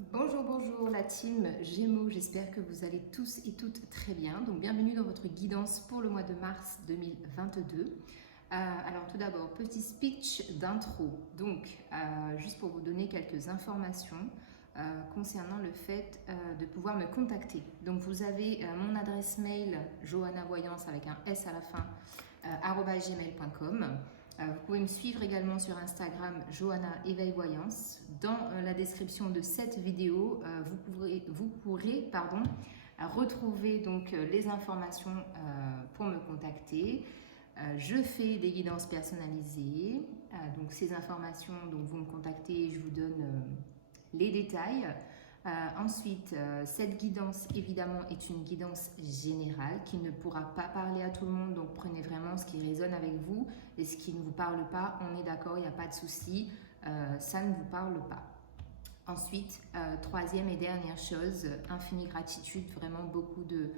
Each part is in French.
Bonjour, bonjour la team Gémeaux, j'espère que vous allez tous et toutes très bien. Donc bienvenue dans votre guidance pour le mois de mars 2022. Alors tout d'abord, petit speech d'intro. Donc juste pour vous donner quelques informations concernant le fait de pouvoir me contacter. Donc vous avez mon adresse mail joannavoyance avec un S à la fin @gmail.com. Vous pouvez me suivre également sur Instagram, Johanna Éveil Voyance. Dans la description de cette vidéo, vous pourrez retrouver donc les informations pour me contacter. Je fais des guidances personnalisées. Donc ces informations, donc vous me contactez, je vous donne les détails. Ensuite, cette guidance, évidemment, est une guidance générale qui ne pourra pas parler à tout le monde. Donc, prenez vraiment ce qui résonne avec vous et ce qui ne vous parle pas. On est d'accord, il n'y a pas de souci. Ça ne vous parle pas. Ensuite, troisième et dernière chose, infinie gratitude, vraiment beaucoup de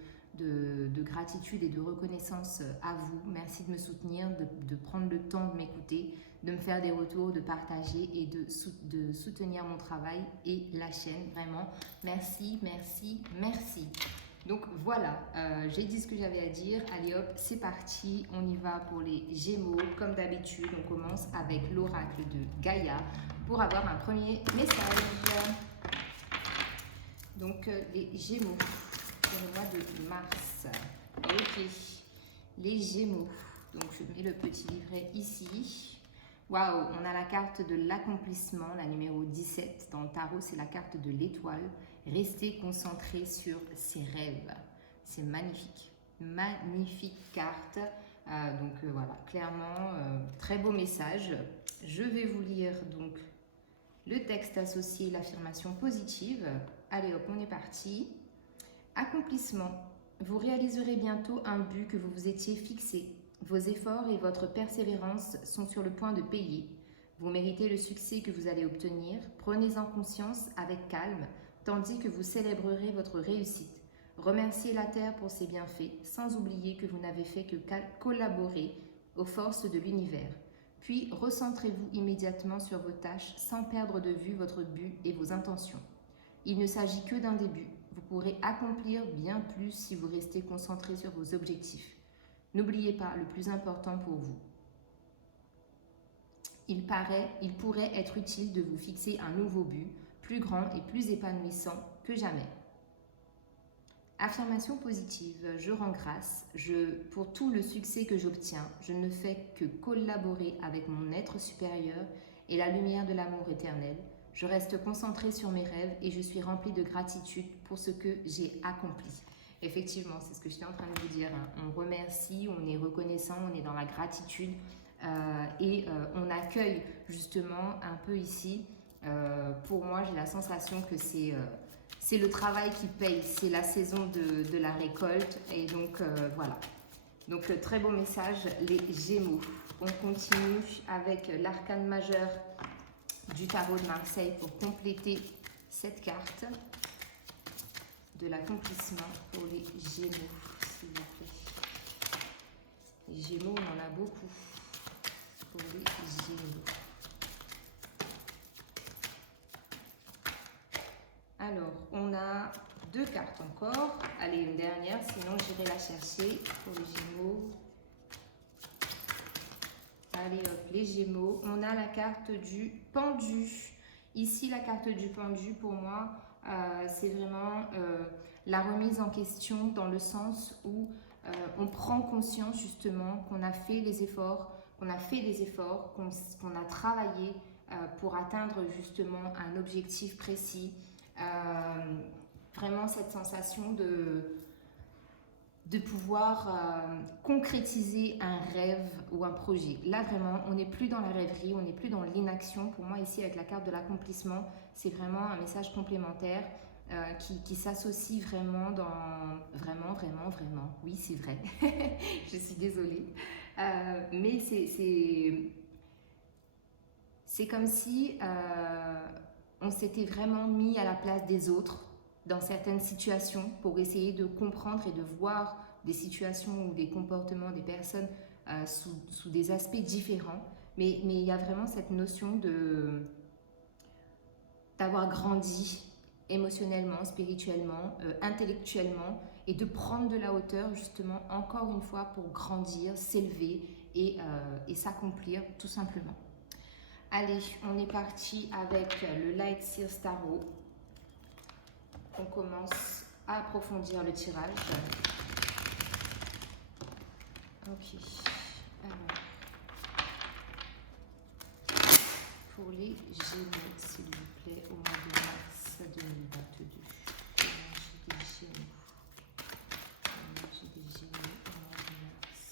gratitude et de reconnaissance à vous. Merci de me soutenir, de prendre le temps de m'écouter, de me faire des retours, de partager et de soutenir mon travail et la chaîne. Vraiment, merci, merci, merci. Donc voilà, j'ai dit ce que j'avais à dire. Allez hop, c'est parti. On y va pour les Gémeaux. Comme d'habitude, on commence avec l'oracle de Gaïa pour avoir un premier message. Donc les Gémeaux pour le mois de mars. Ok, les Gémeaux. Donc je mets le petit livret ici. Waouh, on a la carte de l'accomplissement, la numéro 17. Dans le tarot, c'est la carte de l'étoile. Restez concentré sur ses rêves. C'est magnifique. Magnifique carte. Voilà, clairement, très beau message. Je vais vous lire donc le texte associé, l'affirmation positive. Allez hop, on est parti. Accomplissement. Vous réaliserez bientôt un but que vous vous étiez fixé. Vos efforts et votre persévérance sont sur le point de payer. Vous méritez le succès que vous allez obtenir. Prenez-en conscience avec calme, tandis que vous célébrerez votre réussite. Remerciez la Terre pour ses bienfaits, sans oublier que vous n'avez fait que collaborer aux forces de l'univers. Puis recentrez-vous immédiatement sur vos tâches sans perdre de vue votre but et vos intentions. Il ne s'agit que d'un début. Vous pourrez accomplir bien plus si vous restez concentré sur vos objectifs. N'oubliez pas le plus important pour vous. Il pourrait être utile de vous fixer un nouveau but, plus grand et plus épanouissant que jamais. Affirmation positive. Je rends grâce pour tout le succès que j'obtiens. Je ne fais que collaborer avec mon être supérieur et la lumière de l'amour éternel. Je reste concentrée sur mes rêves et je suis remplie de gratitude pour ce que j'ai accompli. Effectivement, c'est ce que j'étais en train de vous dire. On remercie, on est reconnaissant, on est dans la gratitude on accueille justement un peu ici. Pour moi, j'ai la sensation que c'est le travail qui paye, c'est la saison de la récolte. Et donc, voilà. Donc, très beau message, les Gémeaux. On continue avec l'arcane majeur du tarot de Marseille pour compléter cette carte de l'accomplissement pour les Gémeaux, s'il vous plaît. Les Gémeaux, on en a beaucoup pour les Gémeaux. Alors, on a deux cartes encore. Allez, une dernière, sinon j'irai la chercher pour les Gémeaux. Allez hop, les Gémeaux. On a la carte du pendu. Ici, la carte du pendu, pour moi, c'est vraiment la remise en question dans le sens où on prend conscience justement qu'on a fait des efforts, qu'on a travaillé pour atteindre justement un objectif précis. Vraiment cette sensation de pouvoir concrétiser un rêve ou un projet. Là, vraiment, on n'est plus dans la rêverie, on n'est plus dans l'inaction. Pour moi, ici, avec la carte de l'accomplissement, c'est vraiment un message complémentaire qui s'associe vraiment dans... Vraiment, oui, c'est vrai. Je suis désolée. Mais c'est comme si on s'était vraiment mis à la place des autres dans certaines situations pour essayer de comprendre et de voir des situations ou des comportements des personnes sous des aspects différents. Mais il y a vraiment cette notion d'avoir grandi émotionnellement, spirituellement, intellectuellement, et de prendre de la hauteur justement encore une fois pour grandir, s'élever et s'accomplir tout simplement. Allez, on est parti avec le Light Seers Tarot. On commence à approfondir le tirage. Ok, alors, pour les Gémeaux, s'il vous plaît, au mois de mars 2022. J'ai des Gémeaux. J'ai des Gémeaux au mois de mars.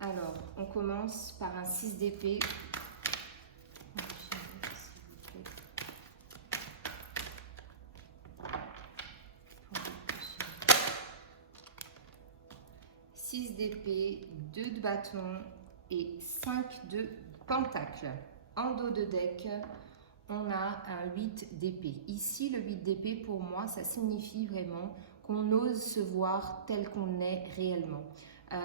Alors, on commence par un 6 d'épée. 6 d'épée, 2 de bâton et 5 de pentacle. En dos de deck, on a un 8 d'épée. Ici, le 8 d'épée, pour moi, ça signifie vraiment qu'on ose se voir tel qu'on est réellement.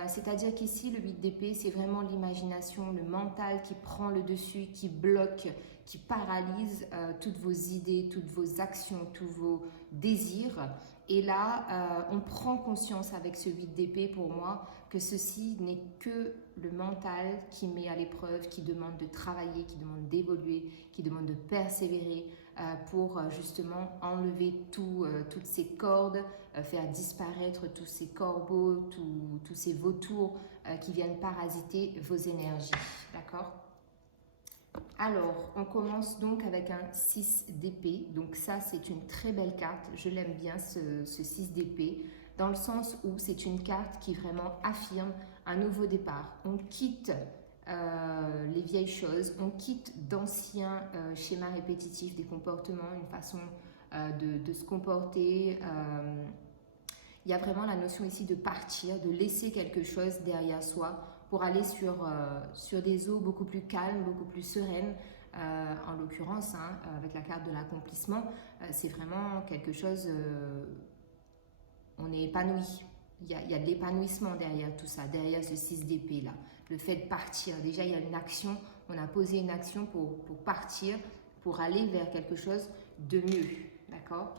C'est-à-dire qu'ici, le 8 d'épée, c'est vraiment l'imagination, le mental qui prend le dessus, qui bloque, qui paralyse toutes vos idées, toutes vos actions, tous vos désirs. Et là, on prend conscience avec ce 8 d'épée, pour moi, que ceci n'est que le mental qui met à l'épreuve, qui demande de travailler, qui demande d'évoluer, qui demande de persévérer pour justement enlever toutes ces cordes, faire disparaître tous ces corbeaux, tous ces vautours qui viennent parasiter vos énergies. D'accord ? Alors, on commence donc avec un 6 d'épée. Donc ça, c'est une très belle carte. Je l'aime bien, ce 6 d'épée, dans le sens où c'est une carte qui vraiment affirme un nouveau départ. On quitte les vieilles choses, on quitte d'anciens schémas répétitifs, des comportements, une façon de se comporter. Il y a vraiment la notion ici de partir, de laisser quelque chose derrière soi pour aller sur des eaux beaucoup plus calmes, beaucoup plus sereines. En l'occurrence, avec la carte de l'accomplissement, c'est vraiment quelque chose, on est épanoui. Il y a de l'épanouissement derrière tout ça, derrière ce 6 d'épée là. Le fait de partir, déjà il y a une action, on a posé une action pour partir, pour aller vers quelque chose de mieux, d'accord ?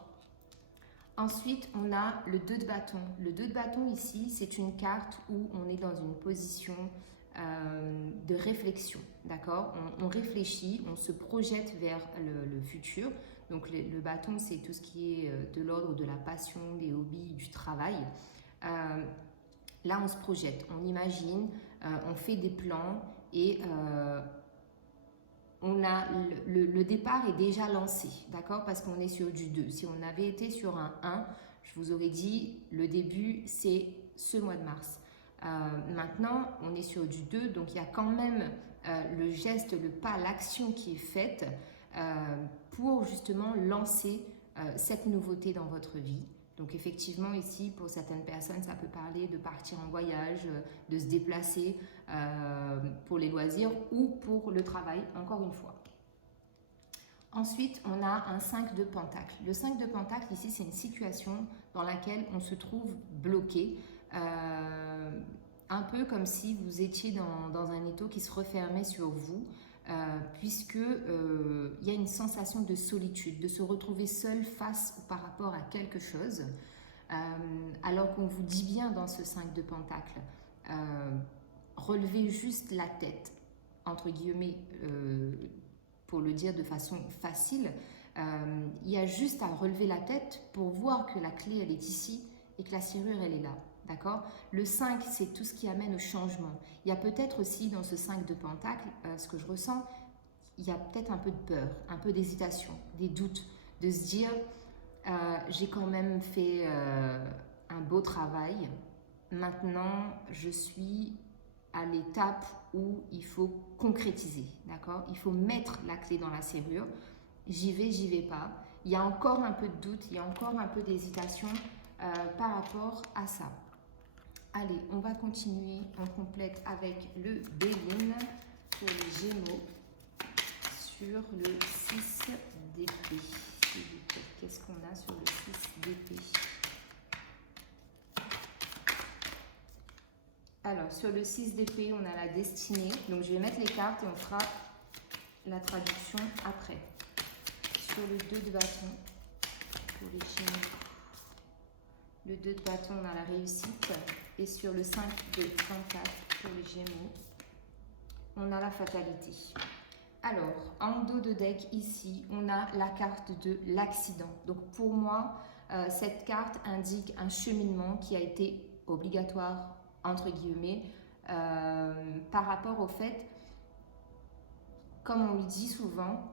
Ensuite, on a le 2 de bâton. Le 2 de bâton ici, c'est une carte où on est dans une position de réflexion, d'accord ? On réfléchit, on se projette vers le futur. Donc le bâton, c'est tout ce qui est de l'ordre de la passion, des hobbies, du travail. Là, on se projette, on imagine, on fait des plans et on a le départ est déjà lancé, d'accord? Parce qu'on est sur du 2. Si on avait été sur un 1, je vous aurais dit, le début, c'est ce mois de mars. Maintenant, on est sur du 2, donc il y a quand même le geste, le pas, l'action qui est faite pour justement lancer cette nouveauté dans votre vie. Donc effectivement ici, pour certaines personnes, ça peut parler de partir en voyage, de se déplacer pour les loisirs ou pour le travail, encore une fois. Ensuite, on a un 5 de pentacle. Le 5 de pentacle, ici, c'est une situation dans laquelle on se trouve bloqué, un peu comme si vous étiez dans un étau qui se refermait sur vous, puisque y a une sensation de solitude, de se retrouver seul face ou par rapport à quelque chose, alors qu'on vous dit bien dans ce 5 de pentacle, relevez juste la tête, entre guillemets, pour le dire de façon facile, il y a juste à relever la tête pour voir que la clé elle est ici et que la serrure elle est là. D'accord ? Le 5, c'est tout ce qui amène au changement. Il y a peut-être aussi dans ce 5 de pentacle, ce que je ressens, il y a peut-être un peu de peur, un peu d'hésitation, des doutes, de se dire, j'ai quand même fait un beau travail, maintenant je suis à l'étape où il faut concrétiser, d'accord ? Il faut mettre la clé dans la serrure, j'y vais pas. Il y a encore un peu de doute, il y a encore un peu d'hésitation par rapport à ça. Allez, on va continuer, on complète avec le Béline pour les Gémeaux sur le 6 d'épée. Qu'est-ce qu'on a sur le 6 d'épée? Alors, sur le 6 d'épée, on a la destinée. Donc, je vais mettre les cartes et on fera la traduction après. sur le 2 de bâton pour les Gémeaux. Le 2 de bâton, on a la réussite. Et sur le 5 de pentacle pour les Gémeaux, on a la fatalité. Alors, en dos de deck, ici, on a la carte de l'accident. Donc, pour moi, cette carte indique un cheminement qui a été obligatoire, entre guillemets, par rapport au fait, comme on le dit souvent,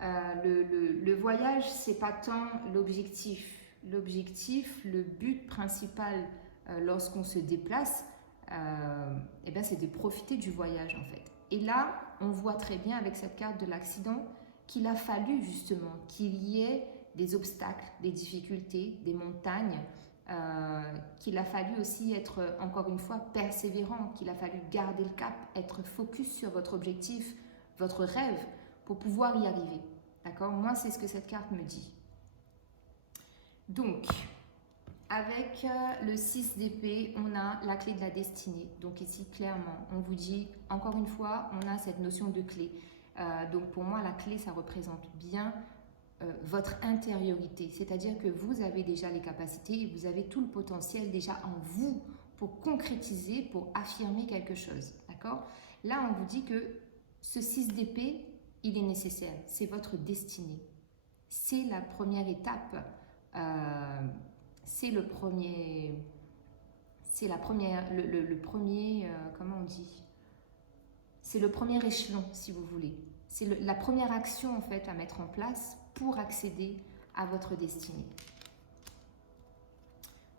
le voyage, c'est pas tant l'objectif. L'objectif, le but principal lorsqu'on se déplace, eh ben, c'est de profiter du voyage en fait. Et là, on voit très bien avec cette carte de l'accident qu'il a fallu justement qu'il y ait des obstacles, des difficultés, des montagnes, qu'il a fallu aussi être, encore une fois, persévérant, qu'il a fallu garder le cap, être focus sur votre objectif, votre rêve, pour pouvoir y arriver. D'accord? Moi, c'est ce que cette carte me dit. Donc, avec le 6 d'épée, on a la clé de la destinée. Donc ici, clairement, on vous dit, encore une fois, on a cette notion de clé. Donc pour moi, la clé, ça représente bien votre intériorité. C'est-à-dire que vous avez déjà les capacités, vous avez tout le potentiel déjà en vous pour concrétiser, pour affirmer quelque chose. D'accord? Là, on vous dit que ce 6 d'épée, il est nécessaire. C'est votre destinée. C'est la première étape. C'est le premier, comment on dit, c'est le premier échelon si vous voulez, c'est la première action en fait à mettre en place pour accéder à votre destinée.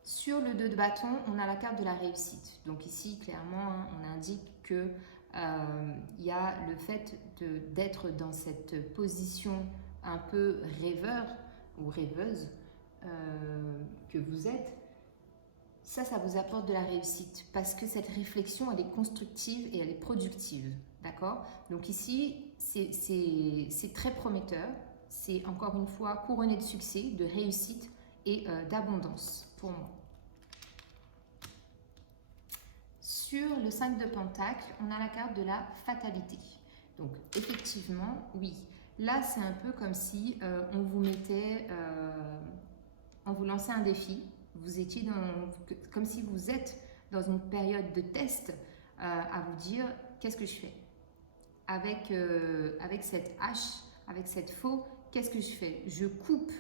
Sur le 2 de bâton, on a la carte de la réussite. Donc ici clairement on indique que y a le fait d'être dans cette position un peu rêveur ou rêveuse que vous êtes, ça vous apporte de la réussite parce que cette réflexion, elle est constructive et elle est productive, d'accord? Donc ici, c'est très prometteur, c'est encore une fois couronné de succès, de réussite et d'abondance pour moi. Sur le 5 de pentacle, on a la carte de la fatalité. Donc effectivement, oui, là c'est un peu comme si on vous mettait... on vous lançait un défi, vous étiez comme si vous êtes dans une période de test à vous dire qu'est-ce que je fais avec cette hache, avec cette faux, qu'est-ce que je fais? Je coupe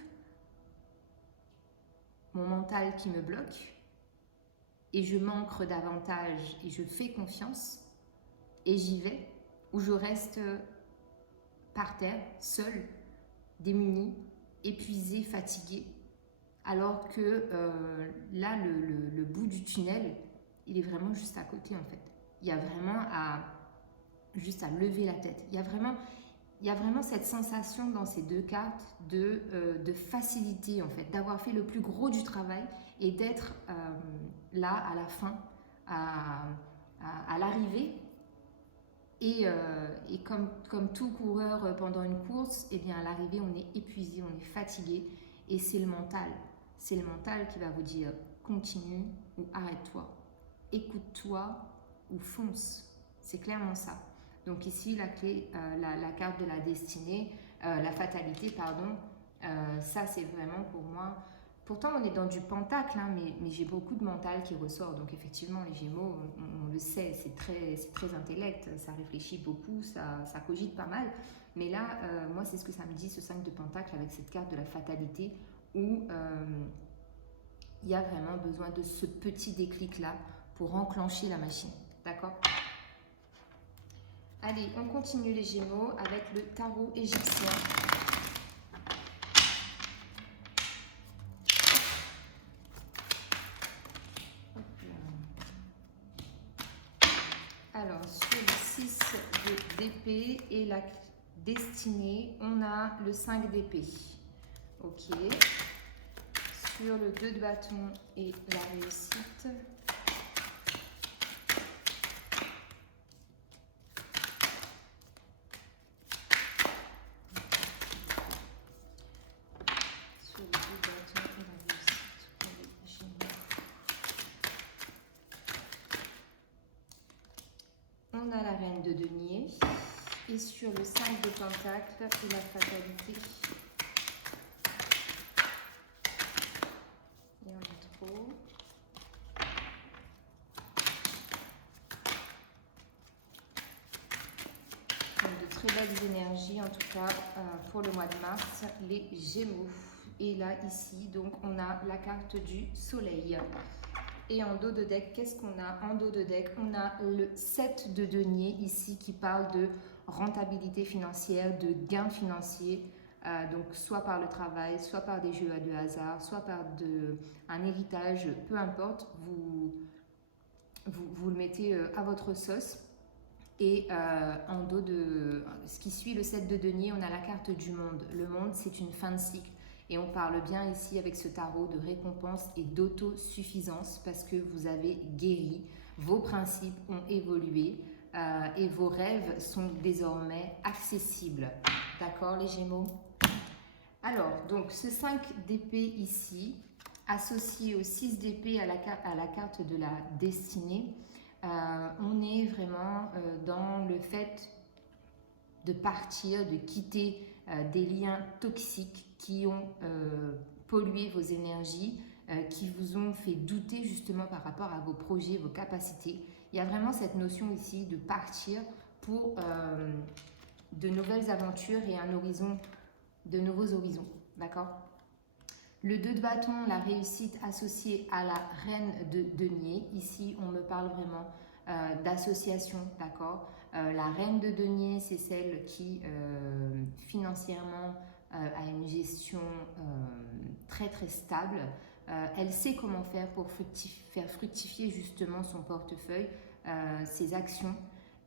mon mental qui me bloque et je m'ancre davantage et je fais confiance et j'y vais, ou je reste par terre, seule, démunie, épuisée, fatiguée. Alors que là, le bout du tunnel, il est vraiment juste à côté en fait. Il y a vraiment juste à lever la tête. Il y a vraiment cette sensation dans ces deux cartes de facilité en fait, d'avoir fait le plus gros du travail et d'être là à la fin, à l'arrivée. Et comme tout coureur pendant une course, eh bien à l'arrivée on est épuisé, on est fatigué et c'est le mental. C'est le mental qui va vous dire continue ou arrête-toi, écoute-toi ou fonce. C'est clairement ça. Donc ici, la clé, la carte de la destinée, la fatalité, pardon, ça c'est vraiment pour moi... Pourtant, on est dans du pentacle, hein, mais j'ai beaucoup de mental qui ressort. Donc effectivement, les Gémeaux, on le sait, c'est très intellect, ça réfléchit beaucoup, ça cogite pas mal. Mais là, moi, c'est ce que ça me dit, ce 5 de pentacle avec cette carte de la fatalité, où il y a vraiment besoin de ce petit déclic-là pour enclencher la machine. D'accord? Allez, on continue les Gémeaux avec le tarot égyptien. Alors, sur le 6 d'épée et la destinée, on a le 5 d'épée. Ok. Sur le 2 de bâton et la réussite. Sur le 2 de bâton et la réussite pour les Gémeaux. On a la reine de denier. Et sur le 5 de pentacle et la fatalité. très belles énergies en tout cas pour le mois de mars, les Gémeaux. Et là, ici, donc on a la carte du soleil. Et en dos de deck, qu'est-ce qu'on a? En dos de deck, on a le 7 de denier ici qui parle de rentabilité financière, de gains financiers, donc soit par le travail, soit par des jeux de hasard, soit par un héritage, peu importe, vous le mettez à votre sauce. Et en dos de ce qui suit le 7 de denier, on a la carte du monde. Le monde, c'est une fin de cycle. Et on parle bien ici avec ce tarot de récompense et d'autosuffisance parce que vous avez guéri, vos principes ont évolué et vos rêves sont désormais accessibles. D'accord les Gémeaux? Alors, donc ce 5 d'épée ici, associé au 6 d'épée à la carte de la destinée, on est vraiment dans le fait de partir, de quitter des liens toxiques qui ont pollué vos énergies, qui vous ont fait douter justement par rapport à vos projets, vos capacités. Il y a vraiment cette notion ici de partir pour de nouvelles aventures et un horizon, de nouveaux horizons, d'accord? Le 2 de bâton, la réussite associée à la reine de denier. Ici, on me parle vraiment d'association, d'accord? La reine de denier, c'est celle qui financièrement a une gestion très très stable. Elle sait comment faire pour faire fructifier justement son portefeuille, ses actions.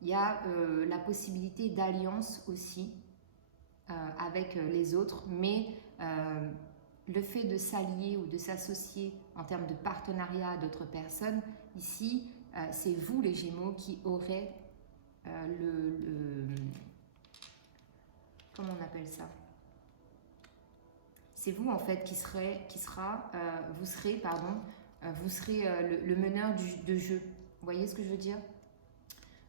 Il y a la possibilité d'alliance aussi avec les autres, mais le fait de s'allier ou de s'associer en termes de partenariat à d'autres personnes, ici, c'est vous les Gémeaux qui aurez comment on appelle ça? C'est vous en fait vous serez le meneur de jeu. Vous voyez ce que je veux dire?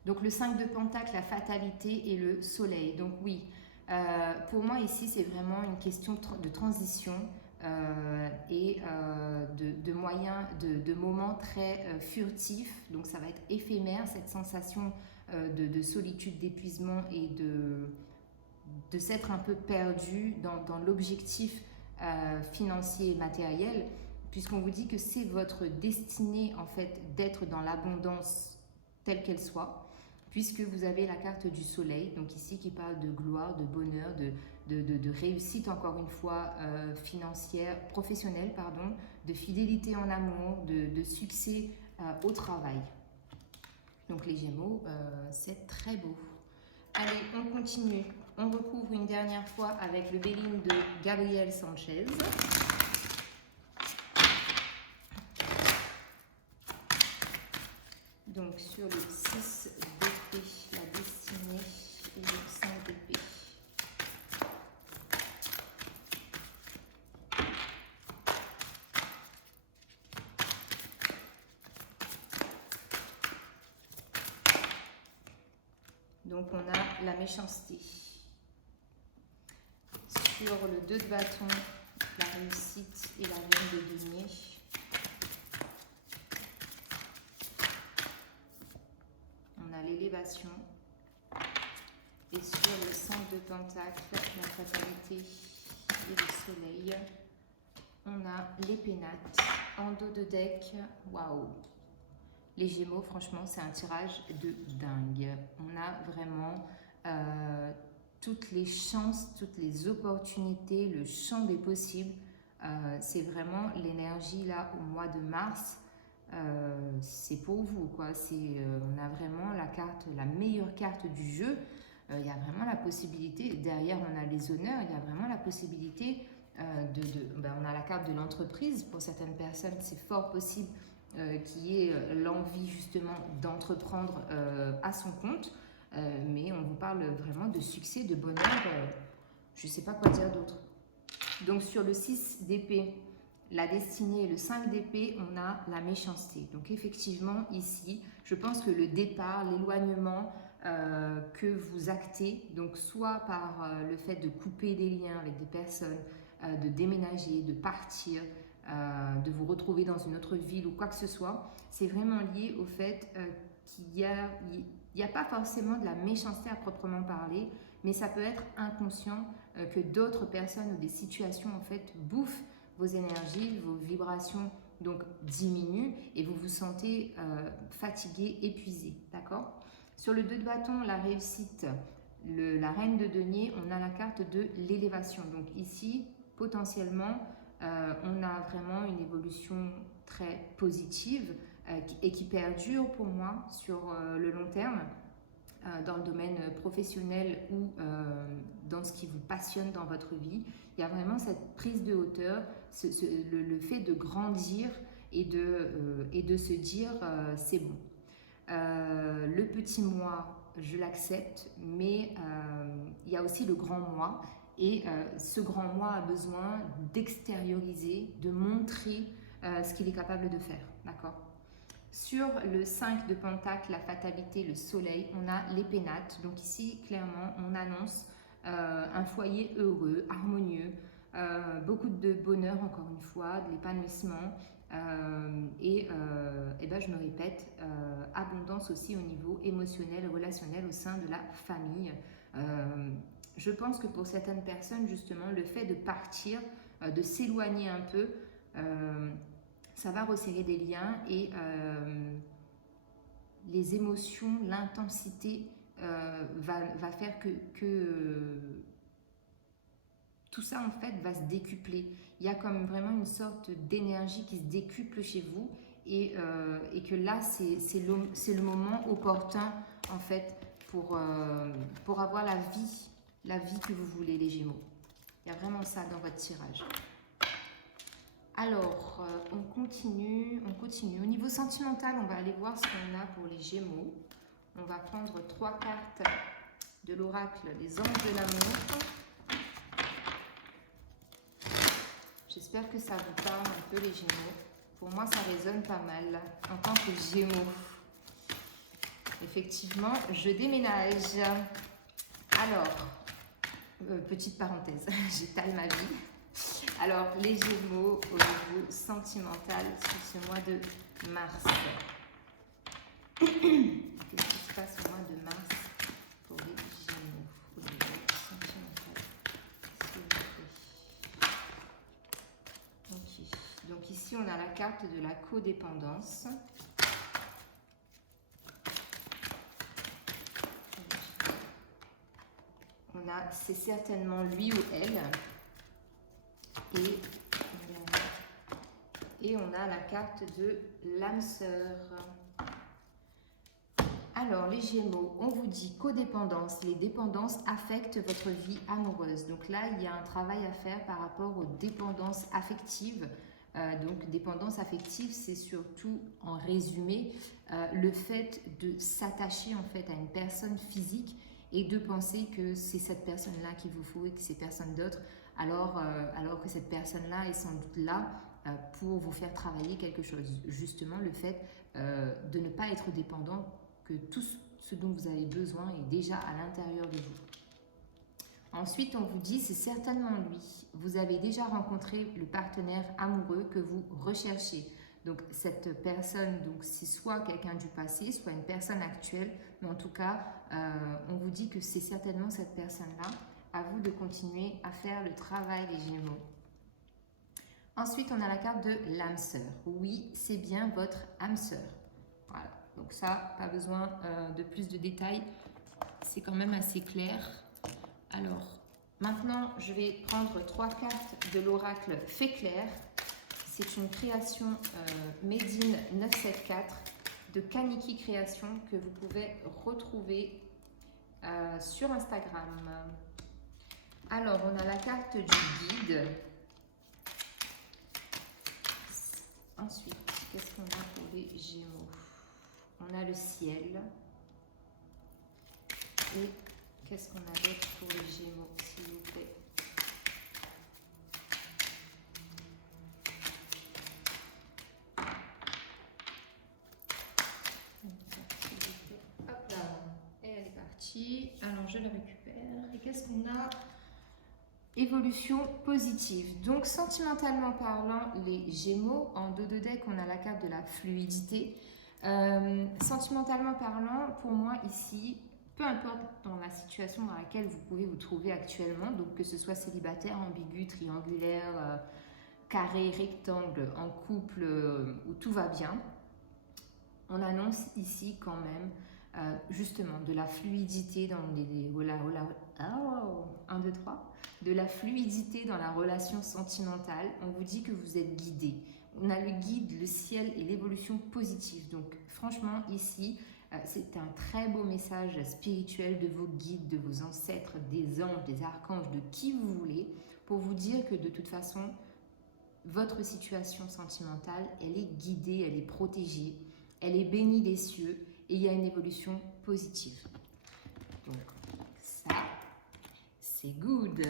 Donc le 5 de Pentacle, la fatalité et le soleil. Donc oui, pour moi ici c'est vraiment une question de transition et de moyens, de moments très furtifs. Donc ça va être éphémère cette sensation de solitude, d'épuisement et de s'être un peu perdu dans l'objectif financier et matériel, puisqu'on vous dit que c'est votre destinée en fait d'être dans l'abondance telle qu'elle soit, puisque vous avez la carte du soleil, donc ici qui parle de gloire, de bonheur, de réussite encore une fois financière, professionnelle, pardon, de fidélité en amour, de succès au travail. Donc les Gémeaux, c'est très beau. Allez, on continue. On recouvre une dernière fois avec le Béline de Gabriel Sanchez. Donc sur le 6 d'épée, la destinée et le 5 d'épée. Donc on a la méchanceté. Sur le 2 de bâton, la réussite et la reine de denier. On a l'élévation. Et sur le 5 de pentacle, la fatalité et le soleil. On a les pénates. En dos de deck, waouh! Les Gémeaux, franchement, c'est un tirage de dingue. On a vraiment toutes les chances, toutes les opportunités, le champ des possibles. C'est vraiment l'énergie là au mois de mars. C'est pour vous, quoi. On a vraiment la carte, la meilleure carte du jeu. Il y a vraiment la possibilité, derrière on a les honneurs, il y a vraiment la possibilité on a la carte de l'entreprise. Pour certaines personnes, c'est fort possible qui est l'envie justement d'entreprendre à son compte, mais on vous parle vraiment de succès, de bonheur, je ne sais pas quoi dire d'autre. Donc sur le 6 d'épée, la destinée et le 5 d'épée, on a la méchanceté. Donc effectivement ici, je pense que le départ, l'éloignement que vous actez, donc soit par le fait de couper des liens avec des personnes, de déménager, de partir, de vous retrouver dans une autre ville ou quoi que ce soit, c'est vraiment lié au fait qu'il n'y a pas forcément de la méchanceté à proprement parler, mais ça peut être inconscient que d'autres personnes ou des situations en fait bouffent vos énergies, vos vibrations donc diminuent et vous vous sentez fatigué, épuisé, d'accord? Sur le 2 de bâton, la réussite, la reine de denier, on a la carte de l'élévation. Donc ici, potentiellement, on a vraiment une évolution très positive et qui perdure pour moi sur le long terme, dans le domaine professionnel ou dans ce qui vous passionne dans votre vie. Il y a vraiment cette prise de hauteur, le fait de grandir et de se dire c'est bon. Le petit moi, je l'accepte, mais il y a aussi le grand moi. Et ce grand moi a besoin d'extérioriser, de montrer ce qu'il est capable de faire. D'accord? Sur le 5 de Pentacle, la fatalité, le soleil, on a les pénates. Donc ici, clairement, on annonce un foyer heureux, harmonieux, beaucoup de bonheur, encore une fois, de l'épanouissement. Et ben, je me répète, abondance aussi au niveau émotionnel et relationnel au sein de la famille. Je pense que pour certaines personnes, justement, le fait de partir, de s'éloigner un peu, ça va resserrer des liens et les émotions, l'intensité va faire que tout ça en fait va se décupler. Il y a comme vraiment une sorte d'énergie qui se décuple chez vous et que là c'est le moment opportun en fait pour avoir la vie que vous voulez, les Gémeaux. Il y a vraiment ça dans votre tirage. Alors, on continue. Au niveau sentimental, on va aller voir ce qu'on a pour les Gémeaux. On va prendre 3 cartes de l'oracle des anges de l'amour. J'espère que ça vous parle un peu, les Gémeaux. Pour moi, ça résonne pas mal en tant que Gémeaux. Effectivement, je déménage. Alors, petite parenthèse, j'étale ma vie. Alors, les Gémeaux au niveau sentimental sur ce mois de mars. Qu'est-ce qui se passe au mois de mars pour les Gémeaux au niveau sentimental? Ok. Donc ici, on a la carte de la codépendance. C'est certainement lui ou elle. Et on a la carte de l'âme sœur. Alors, les Gémeaux, on vous dit codépendance. Les dépendances affectent votre vie amoureuse. Donc là, il y a un travail à faire par rapport aux dépendances affectives. Donc, dépendance affective, c'est surtout, en résumé, le fait de s'attacher en fait à une personne physique et de penser que c'est cette personne-là qu'il vous faut et que c'est personne d'autre, alors que cette personne-là est sans doute là pour vous faire travailler quelque chose. Justement, le fait de ne pas être dépendant, que tout ce dont vous avez besoin est déjà à l'intérieur de vous. Ensuite, on vous dit, c'est certainement lui. Vous avez déjà rencontré le partenaire amoureux que vous recherchez. Donc, cette personne, c'est soit quelqu'un du passé, soit une personne actuelle. Mais en tout cas, on vous dit que c'est certainement cette personne-là. À vous de continuer à faire le travail, les Gémeaux. Ensuite, on a la carte de l'âme sœur. Oui, c'est bien votre âme sœur. Voilà. Donc ça, pas besoin de plus de détails. C'est quand même assez clair. Alors, maintenant, je vais prendre 3 cartes de l'oracle Fée Claire. C'est une création Made in 974 de Kaniki Création que vous pouvez retrouver sur Instagram. Alors, on a la carte du guide. Ensuite, qu'est-ce qu'on a pour les Gémeaux? On a le ciel. Et qu'est-ce qu'on a d'autre pour les Gémeaux, s'il vous plaît? Hop là, et elle est partie. Alors, je la récupère. Et qu'est-ce qu'on a? Évolution positive. Donc, sentimentalement parlant, les Gémeaux, en dos de deck, on a la carte de la fluidité. Sentimentalement parlant, pour moi ici, peu importe dans la situation dans laquelle vous pouvez vous trouver actuellement, donc que ce soit célibataire, ambigu, triangulaire, carré, rectangle, en couple, où tout va bien, on annonce ici quand même justement de la fluidité dans de la fluidité dans la relation sentimentale. On vous dit que vous êtes guidé. On a le guide, le ciel et l'évolution positive. Donc franchement ici, c'est un très beau message spirituel de vos guides, de vos ancêtres, des anges, des archanges, de qui vous voulez, pour vous dire que de toute façon, votre situation sentimentale, elle est guidée, elle est protégée, elle est bénie des cieux et il y a une évolution positive. Donc ça, c'est good.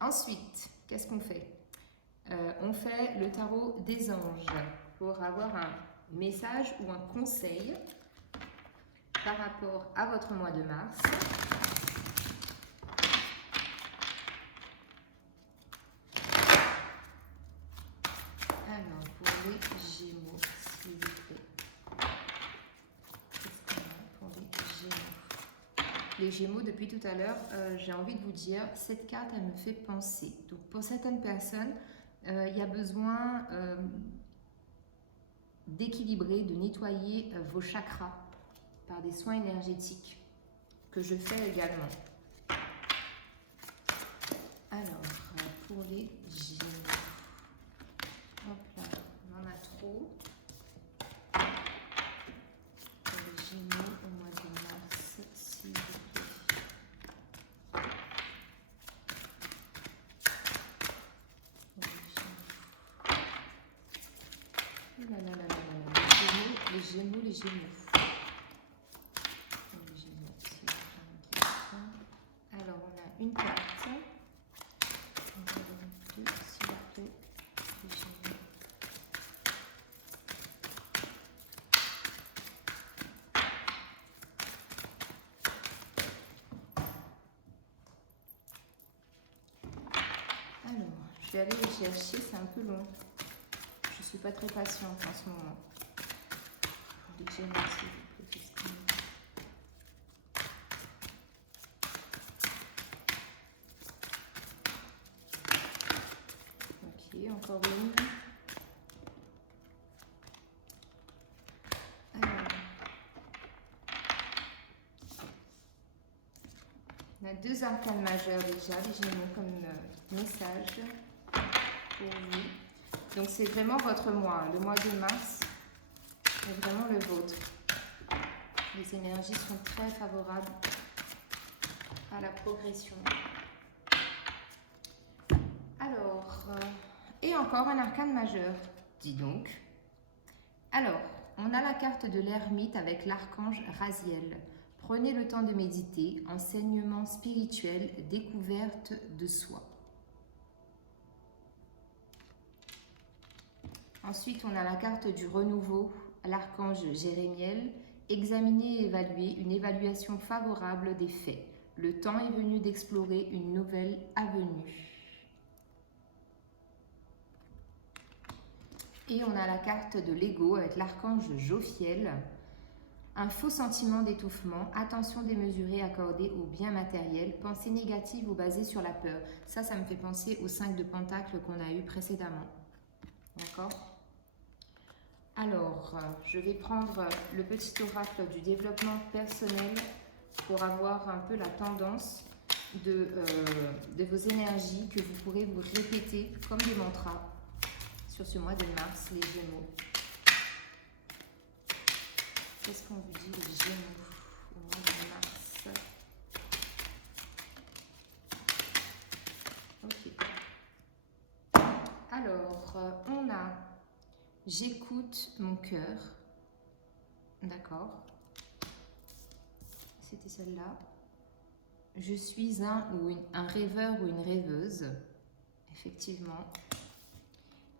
Ensuite, qu'est-ce qu'on fait? On fait le tarot des anges pour avoir un message ou un conseil par rapport à votre mois de mars. Alors, pour les Gémeaux, s'il vous plaît. Qu'est-ce qu'on a pour les Gémeaux? Les Gémeaux, depuis tout à l'heure, j'ai envie de vous dire, cette carte, elle me fait penser. Donc, pour certaines personnes, il y a besoin d'équilibrer, de nettoyer vos chakras par des soins énergétiques que je fais également. Alors, pour les Gémeaux, hop là, on en a trop. Pour les Gémeaux au mois de mars, s'il vous plaît. Pour les Gémeaux. Là, là, là, là, là. Les Gémeaux, les Gémeaux. Alors, on a une carte. Deux, s'il vous plaît. Les Gémeaux. Alors, je vais aller les chercher, c'est un peu long. Je ne suis pas très patiente en ce moment. Pour les Gémeaux, s'il vous plaît. Encore une. Alors, on a deux arcanes majeures déjà, les Gémeaux, comme message pour vous. Donc c'est vraiment votre mois, le mois de mars est vraiment le vôtre. Les énergies sont très favorables à la progression. Alors, et encore un arcane majeur, dis donc. Alors, on a la carte de l'ermite avec l'archange Raziel. Prenez le temps de méditer, enseignement spirituel, découverte de soi. Ensuite, on a la carte du renouveau, l'archange Jérémiel. Examiner et évaluer, une évaluation favorable des faits. Le temps est venu d'explorer une nouvelle avenue. Et on a la carte de l'ego avec l'archange Jophiel. Un faux sentiment d'étouffement, attention démesurée accordée au bien matériel, pensée négative ou basée sur la peur. Ça me fait penser aux 5 de Pentacles qu'on a eu précédemment. D'accord? Alors, je vais prendre le petit oracle du développement personnel pour avoir un peu la tendance de vos énergies que vous pourrez vous répéter comme des mantras sur ce mois de mars, les Gémeaux. Qu'est-ce qu'on vous dit, les Gémeaux, au mois de mars? Ok. Alors, on a « J'écoute mon cœur ». D'accord. C'était celle-là. « Je suis un rêveur ou une rêveuse ». Effectivement.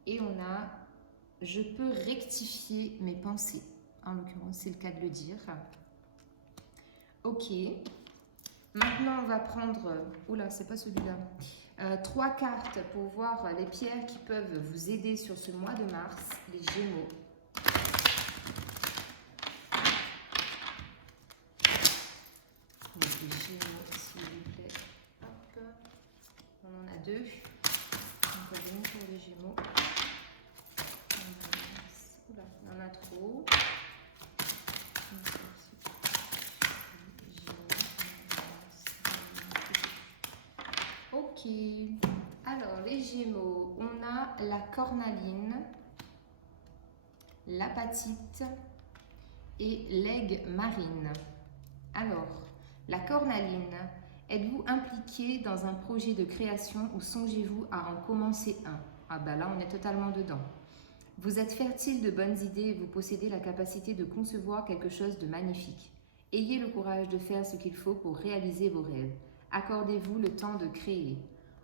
Et on a « Je peux rectifier mes pensées ». En l'occurrence, c'est le cas de le dire. Ok. Maintenant, on va prendre... Oula, c'est pas celui-là. 3 cartes pour voir les pierres qui peuvent vous aider sur ce mois de mars, les Gémeaux. 2. Encore une pour les Gémeaux. Oula, il y en a trop. Ok. Alors, les Gémeaux, on a la cornaline, l'apatite et l'aigle marine. Alors, la cornaline, êtes-vous impliqué dans un projet de création ou songez-vous à en commencer un? Ah bah là, on est totalement dedans. Vous êtes fertile de bonnes idées et vous possédez la capacité de concevoir quelque chose de magnifique. Ayez le courage de faire ce qu'il faut pour réaliser vos rêves. Accordez-vous le temps de créer.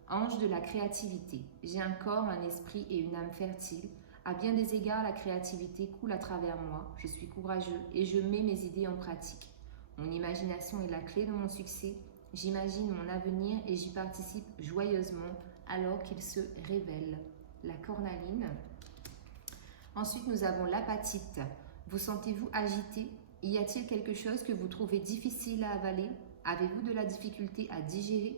Ange de la créativité, j'ai un corps, un esprit et une âme fertile. À bien des égards, la créativité coule à travers moi. Je suis courageux et je mets mes idées en pratique. Mon imagination est la clé de mon succès. J'imagine mon avenir et j'y participe joyeusement alors qu'il se révèle. La cornaline. Ensuite, nous avons l'apatite. Vous sentez-vous agité? Y a-t-il quelque chose que vous trouvez difficile à avaler? Avez-vous de la difficulté à digérer?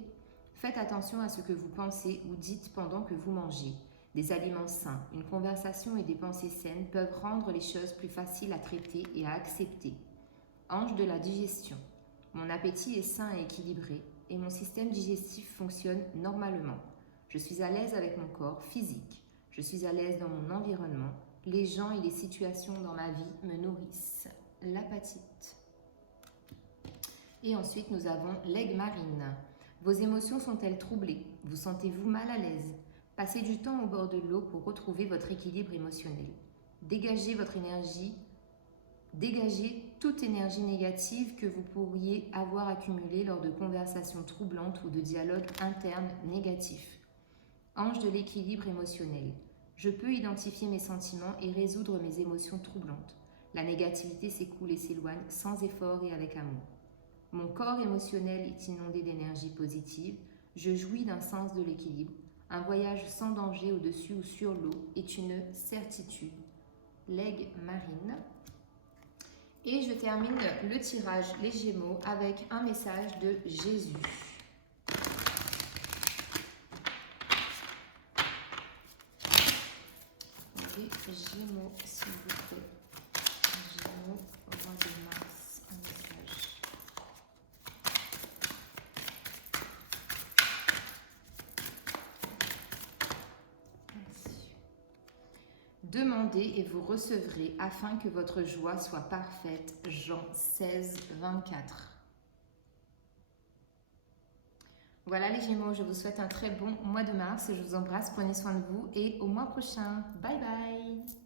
Faites attention à ce que vous pensez ou dites pendant que vous mangez. Des aliments sains, une conversation et des pensées saines peuvent rendre les choses plus faciles à traiter et à accepter. Ange de la digestion. Mon appétit est sain et équilibré et mon système digestif fonctionne normalement. Je suis à l'aise avec mon corps physique. Je suis à l'aise dans mon environnement. Les gens et les situations dans ma vie me nourrissent. L'apatite. Et ensuite, nous avons l'aigle marine. Vos émotions sont-elles troublées? Vous sentez-vous mal à l'aise? Passez du temps au bord de l'eau pour retrouver votre équilibre émotionnel. Dégagez votre énergie. Dégagez toute énergie négative que vous pourriez avoir accumulée lors de conversations troublantes ou de dialogues internes négatifs. Ange de l'équilibre émotionnel. Je peux identifier mes sentiments et résoudre mes émotions troublantes. La négativité s'écoule et s'éloigne sans effort et avec amour. Mon corps émotionnel est inondé d'énergie positive. Je jouis d'un sens de l'équilibre. Un voyage sans danger au-dessus ou sur l'eau est une certitude. L'aigle marine. Et je termine le tirage les Gémeaux avec un message de Jésus. Les Gémeaux, s'il vous plaît. Gémeaux, au mois de mars, un message. Merci. Demandez et vous recevrez afin que votre joie soit parfaite. Jean 16, 24. Voilà les Gémeaux, je vous souhaite un très bon mois de mars. Je vous embrasse, prenez soin de vous et au mois prochain. Bye bye.